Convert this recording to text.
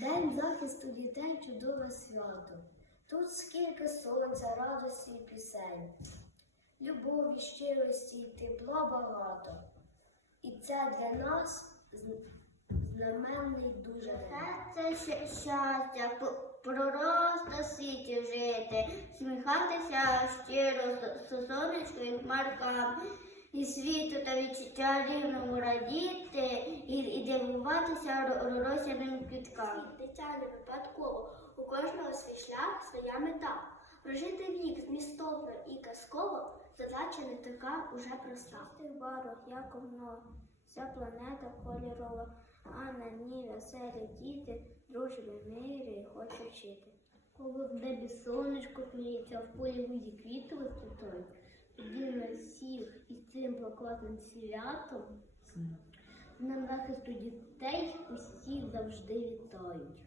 День захисту дітей чудове свято. Тут скільки сонця, радості і пісень, любові, щирості і тепла багато. І це для нас знаменний дуже день. Це щастя, п- світі жити, сміхатися щиро сонечку і хмаркам, і світу та відчуття рівному радіти, і, і дивуватися ро- ро- квіткам. Дитя не випадково, у кожного свій шлях, своя мета. Прожити вік змістовно і казково задача не така уже проста. Тих барок, як воно, вся планета кольорова, а на ній веселі діти, дружби, мирі хочуть жити. Коли в небі сонечко пліється, в полі лузі квіти висвітають, тоді на всіх із цим прокладним святом на захисту дітей усі завжди вітають.